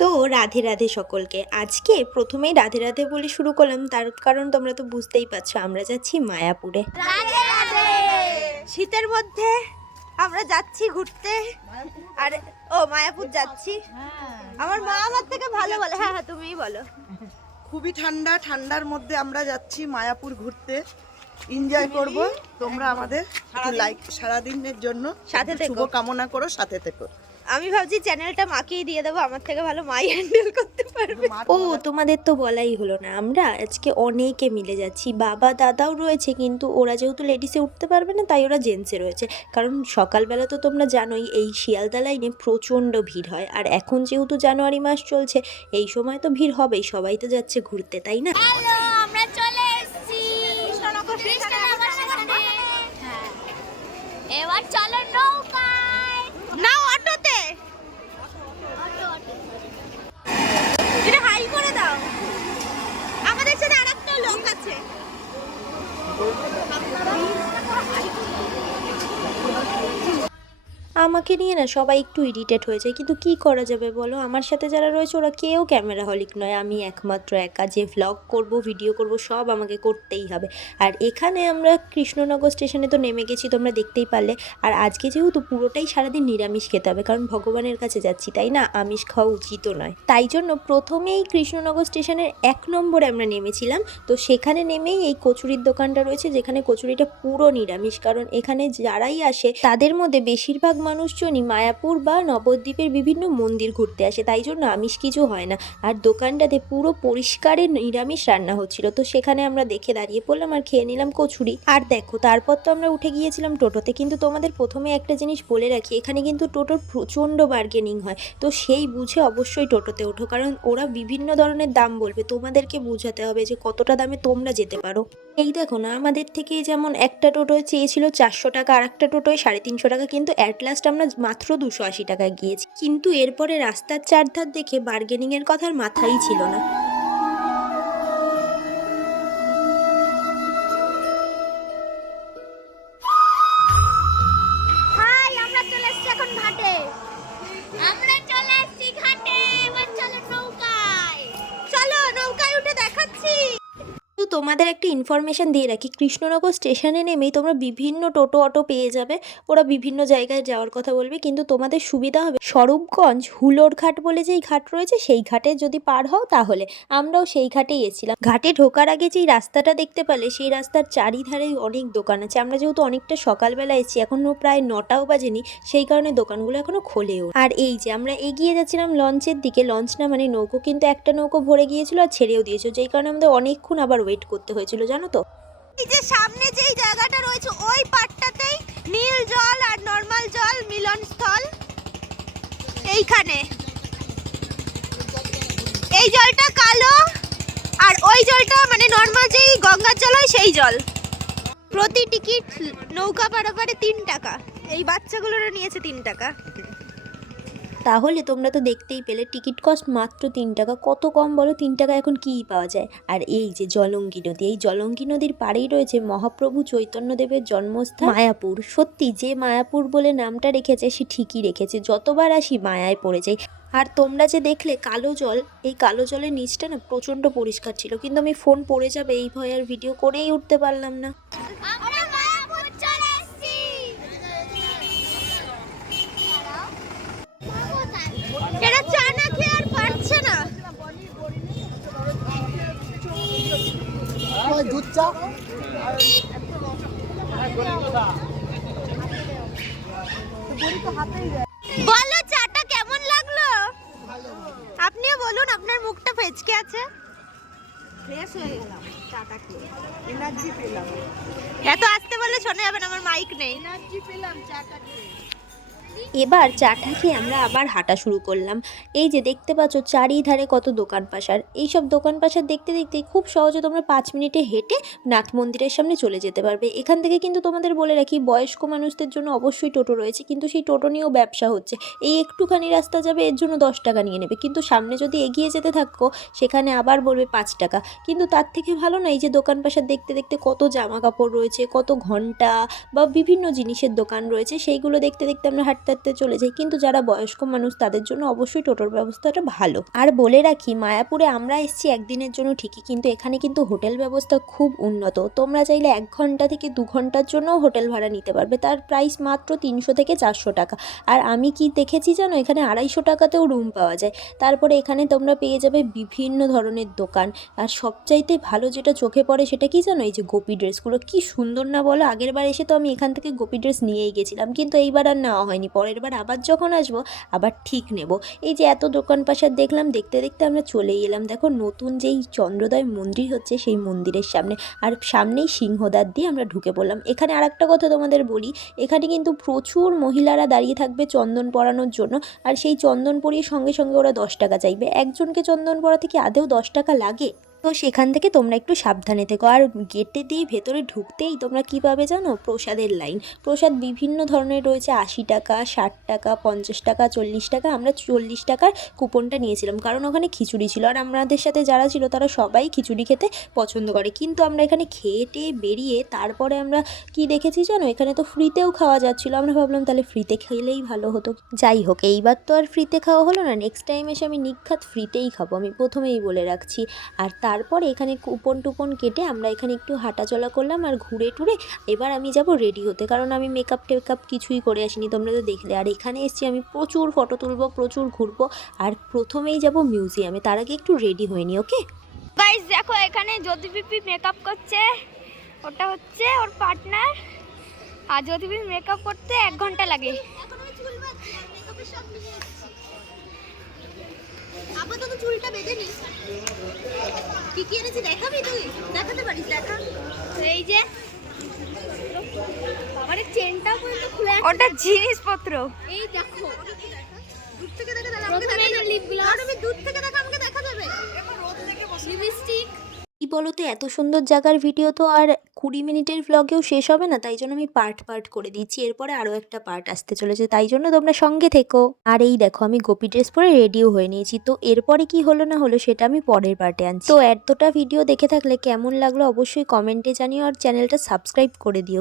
তো রাধে রাধে সকলকে। আজকে প্রথমেই রাধে রাধে বলে শুরু করলাম, তার কারণ তোমরা তো বুঝতেই পারছো, আমরা যাচ্ছি মায়াপুরে। শীতের মধ্যে আমরা যাচ্ছি ঘুরতে, আর মায়াপুর যাচ্ছি। আমার মা আমার থেকে ভালো বলে। হ্যাঁ হ্যাঁ, তুমিই বলো। খুবই ঠান্ডার মধ্যে আমরা যাচ্ছি মায়াপুর ঘুরতে, এনজয় করব। তোমরা আমাদের লাইক সারাদিনের জন্য সাথে থেকো, শুভ কামনা করো, সাথে থেকো। আমি ভাবছি চ্যানেলটা মাকেই দিয়ে দেবো, আমার থেকে ভালো মাই হ্যান্ডেল করতে পারবে। ও তোমাদের তো বলাই হলো না, আমরা আজকে অনেকে মিলে যাচ্ছি। বাবা দাদাও রয়েছে, কিন্তু ওরা যেহেতু লেডিসে উঠতে পারবে না তাই ওরা জেন্টসে রয়েছে। কারণ সকালবেলা তো তোমরা জানোই এই শিয়ালদা লাইনে প্রচণ্ড ভিড় হয়, আর এখন যেহেতু জানুয়ারি মাস চলছে এই সময় তো ভিড় হবেই, সবাই তো যাচ্ছে ঘুরতে, তাই না? আমরা চলে এসেছি এবার চলো নৌকায়, না অটোতে। এটা হাই করে দাও, আমাদের সাথে আরেকটা লোক আছে। আমাকে নিয়ে না সবাই একটু ইরিটেট হয়ে যায়, কিন্তু কি করা যাবে বলো। আমার সাথে যারা রয়েছে ওরা কেউ ক্যামেরা হলিক নয়, আমি একমাত্র একা যে ভ্লগ করব, ভিডিও করব, সব আমাকে করতেই হবে। আর এখানে আমরা কৃষ্ণনগর স্টেশনে তো নেমে গেছি, তোমরা দেখতেই পারলে। আর আজকে যেহেতু পুরোটাই সারাদিন নিরামিষ খেতে হবে, কারণ ভগবানের কাছে যাচ্ছি, তাই না? আমিষ খাওয়া উচিতও নয়। তাই জন্য প্রথমেই কৃষ্ণনগর স্টেশনের 1 নম্বরে আমরা নেমেছিলাম। তো সেখানে নেমেই এই কচুরির দোকানটা রয়েছে, যেখানে কচুরিটা পুরো নিরামিষ। কারণ এখানে যারাই আসে তাদের মধ্যে বেশিরভাগ মানুষজনই মায়াপুর বা নবদ্বীপের বিভিন্ন মন্দির ঘুরতে আসে, তাই জন্য আমিষ কিছু হয় না। আর দোকানটাতে পুরো পরিষ্কারের নিরামিষ রান্না হচ্ছিল, তো সেখানে আমরা দেখে দাঁড়িয়ে পড়লাম আর খেয়ে নিলাম কচুরি। আর দেখো, তারপর তো আমরা উঠে গিয়েছিলাম টোটোতে। কিন্তু তোমাদের প্রথমে একটা জিনিস বলে রাখি, এখানে কিন্তু টোটোর প্রচণ্ড বার্গেনিং হয়, তো সেই বুঝে অবশ্যই টোটোতে ওঠো, কারণ ওরা বিভিন্ন ধরনের দাম বলবে, তোমাদেরকে বোঝাতে হবে যে কতটা দামে তোমরা যেতে পারো। এই দেখো না, আমাদের থেকে যেমন একটা টোটোয় চেয়েছিল 400 টাকা, আর একটা টোটোয় 350 টাকা, কিন্তু অ্যাট লাস্ট আমরা মাত্র 280 টাকায় গিয়েছি। কিন্তু এরপরে রাস্তার চারধার দেখে বার্গেনিংয়ের কথার মাথাই ছিল না। হাই, আমরা চলে এসেছি এখন ঘাটে। আমরা চলে এসেছি ঘাটে, এবার চলো নৌকায়। চলো নৌকায় উঠে দেখাচ্ছি। তো তোমাদের একটা ইনফরমেশন দিয়ে রাখি, কৃষ্ণনগর স্টেশনে নেমেই তোমরা বিভিন্ন টোটো অটো পেয়ে যাবে, ওরা বিভিন্ন জায়গায় যাওয়ার কথা বলবে। কিন্তু তোমাদের সুবিধা হবে স্বরূপগঞ্জ হুলোর ঘাট বলে যেই ঘাট রয়েছে, সেই ঘাটে যদি পার হও তাহলে। আমরাও সেই ঘাটেই এসেছিলাম। ঘাটে ঢোকার আগে যেই রাস্তাটা দেখতে পেলে, সেই রাস্তার চারিধারেই অনেক দোকান আছে। আমরা যেহেতু অনেকটা সকালবেলা এসেছি, এখনও প্রায় 9টাও বাজেনি, সেই কারণে দোকানগুলো এখনো খোলেও। আর এই যে আমরা এগিয়ে যাচ্ছিলাম লঞ্চের দিকে। লঞ্চ না মানে নৌকো, কিন্তু একটা নৌকো ভরে গিয়েছিল আর ছেড়েও দিয়েছিল, যেই কারণে আমাদের অনেকক্ষণ আবার ওয়েট করতে হয়েছিল, জানো তো। এই যে সামনে যেই জায়গাটা রয়েছে ওই পাটটাতেই নীল জল আর নরমাল জল মিলনস্থল। এইখানে এই জলটা কালো, আর ওই জলটা মানে নরমাল যেই গঙ্গার জল হয় সেই জল। প্রতি টিকিট নৌকা পারাপারে 3 টাকা। এই বাচ্চাগুলোরও নিয়েছে 3 টাকা। তাহলে তোমরা তো দেখতেই পেলে টিকিট কস্ট মাত্র 3 টাকা। কত কম বলো, 3 টাকা এখন কী পাওয়া যায়। আর এই যে জলঙ্গি নদী, এই জলঙ্গি নদীর পাড়েই রয়েছে মহাপ্রভু চৈতন্যদেবের জন্মস্থান মায়াপুর। সত্যি, যে মায়াপুর বলে নামটা রেখেছে সে ঠিকই রেখেছে, যতবার আসি মায়ায় পড়ে যাই। আর তোমরা যে দেখলে কালো জল, এই কালো জলের নিচটা না প্রচণ্ড পরিষ্কার ছিল, কিন্তু আমি ফোন পড়ে যাবে এই ভয়ে আর ভিডিও করেই উঠতে পারলাম না। আমরা মায়াপুর চলে এসেছি। এরা চা না খেয়ে আর পারছে না। দুধ চা বলো, চাটা কেমন লাগলো? আপনিও বলুন, আপনার মুখটা ফেচকে আছে। ফ্রেশ হয়ে গেলাম চাটা খেয়ে, এনার্জি পেলাম, এত আসতে বললে শোনা যাবে না, আমার মাইক নেই। এনার্জি পেলাম চাটা খেয়ে। এবার চাটা খেয়ে আমরা আবার হাঁটা শুরু করলাম। এই যে দেখতে পাচ্ছ চারিধারে কত দোকান পাশার, এইসব দোকান পাশার দেখতে দেখতে খুব সহজে তোমরা 5 মিনিটে হেঁটে নাথ মন্দিরের সামনে চলে যেতে পারবে। এখান থেকে কিন্তু তোমাদের বলে রাখি, বয়স্ক মানুষদের জন্য অবশ্যই টোটো রয়েছে, কিন্তু সেই টোটো নিয়েও ব্যবসা হচ্ছে। এই একটুখানি রাস্তা যাবে, এর জন্য 10 টাকা নিয়ে নেবে, কিন্তু সামনে যদি এগিয়ে যেতে থাকো সেখানে আবার বলবে 5 টাকা। কিন্তু তার থেকে ভালো না, এই যে দোকান পাশার দেখতে দেখতে কত জামা কাপড় রয়েছে, কত ঘন্টা বা বিভিন্ন জিনিসের দোকান রয়েছে, সেইগুলো দেখতে দেখতে আমরা হাঁটতে হাঁটতে চলে যাই। কিন্তু যারা বয়স্ক মানুষ তাদের জন্য অবশ্যই টোটোর ব্যবস্থাটা ভালো। আর বলে রাখি, মায়াপুরে আমরা এসেছি একদিনের জন্য ঠিকই, কিন্তু এখানে কিন্তু হোটেল ব্যবস্থা খুব উন্নত। তোমরা চাইলে 1 ঘন্টা থেকে 2 ঘন্টার জন্যও হোটেল ভাড়া নিতে পারবে, তার প্রাইস মাত্র 300 থেকে 400 টাকা। আর আমি কি দেখেছি জানো, এখানে 250 টাকাতেও রুম পাওয়া যায়। তারপরে এখানে তোমরা পেয়ে যাবে বিভিন্ন ধরনের দোকান। আর সবচাইতে ভালো যেটা চোখে পড়ে সেটা কি জানো, এই যে গোপী ড্রেসগুলো কি সুন্দর না বলো। আগের বার এসে তো আমি এখান থেকে গোপী ড্রেস নিয়েই গেছিলাম, কিন্তু এইবার আর নেওয়া হয়নি। পরের বার আবার যখন আসবো আবার ঠিক নেব। এই যে এত দোকান পাশার দেখলাম, দেখতে দেখতে আমরা চলেই এলাম দেখো নতুন যেই চন্দ্রোদয় মন্দির হচ্ছে সেই মন্দিরের সামনে। আর সামনেই সিংহদ্বার দিয়ে আমরা ঢুকে পড়লাম। এখানে আরেকটা কথা তোমাদের বলি, এখানে কিন্তু প্রচুর মহিলারা দাঁড়িয়ে থাকবে চন্দন পরানোর জন্য। আর সেই চন্দন পরিয়ে সঙ্গে সঙ্গে ওরা 10 টাকা চাইবে। একজনকে চন্দন পরাতে কি আদেও 10 টাকা লাগে? তো সেখান থেকে তোমরা একটু সাবধানে থেকো। আর গেটে দিয়ে ভেতরে ঢুকতেই তোমরা কী পাবে জানো, প্রসাদের লাইন। প্রসাদ বিভিন্ন ধরনের রয়েছে, 80 টাকা, 60 টাকা, 50 টাকা, 40 টাকা। আমরা 40 টাকার কুপনটা নিয়েছিলাম, কারণ ওখানে খিচুড়ি ছিল। আর আমাদের সাথে যারা ছিল তারা সবাই খিচুড়ি খেতে পছন্দ করে। কিন্তু আমরা এখানে খেয়ে টেয়ে বেরিয়ে তারপরে আমরা কি দেখেছি জানো, এখানে তো ফ্রিতেও খাওয়া যাচ্ছিলো। আমরা ভাবলাম তাহলে ফ্রিতে খেলেই ভালো হতো। যাই হোক, এইবার তো আর ফ্রিতে খাওয়া হলো না, নেক্সট টাইম এসে আমি নিখাত ফ্রিতেই খাবো, আমি প্রথমেই বলে রাখছি। আর তারপরে এখানে কুপন টুপন কেটে আমরা এখানে একটু হাঁটাচলা করলাম আর ঘুরে টুরে এবার আমি যাব রেডি হতে, কারণ আমি মেকআপ টেকআপ কিছুই করে আসিনি, তোমরা তো দেখলে। আর এখানে এসেছি আমি প্রচুর ফটো তুলবো, প্রচুর ঘুরবো। আর প্রথমেই যাব মিউজিয়ামে, তার আগে একটু রেডি হয়ে নি। ওকে গাইস দেখো, এখানে জ্যোতি পিপি মেকআপ করছে, ওটা হচ্ছে ওর পার্টনার। আর জ্যোতি পিপি মেকআপ করতে 1 ঘন্টা লাগে। এখন আমি চুল বাঁধছি, আর মেকআপের সব নিয়ে এসেছি। আপাতত চুলটা বেঁধে নিস। কি কি এনেছি দেখাবি তুই? দেখাতে পারিস, দেখা। এই যে বাবার চেনটাও পর্যন্ত খুলে আছে, ওটা জিনিসপত্র। এই দেখো, দূর থেকে দেখা যাবে, আমাকে দেখা যাবে। লিপ গ্লস, আর আমি দূর থেকে দেখা, আমাকে দেখা যাবে। এবার রোদ থেকে বসে লিপস্টিক। কি বলো তো, এত সুন্দর জায়গার ভিডিও তো আর 20 মিনিটের ভ্লগেও শেষ হবে না, তাই জন্য আমি পার্ট পার্ট করে দিচ্ছি। এরপরে আরও একটা পার্ট আসতে চলেছে, তাই জন্য তোমরা সঙ্গে থেকো। আর এই দেখো, আমি গোপী ড্রেস পরে রেডিও হয়ে নিয়েছি। তো এরপরে কি হলো না হলো সেটা আমি পরের পার্টে আনছি। তো এতটা ভিডিও দেখে থাকলে কেমন লাগলো অবশ্যই কমেন্টে জানিও, আর চ্যানেলটা সাবস্ক্রাইব করে দিও।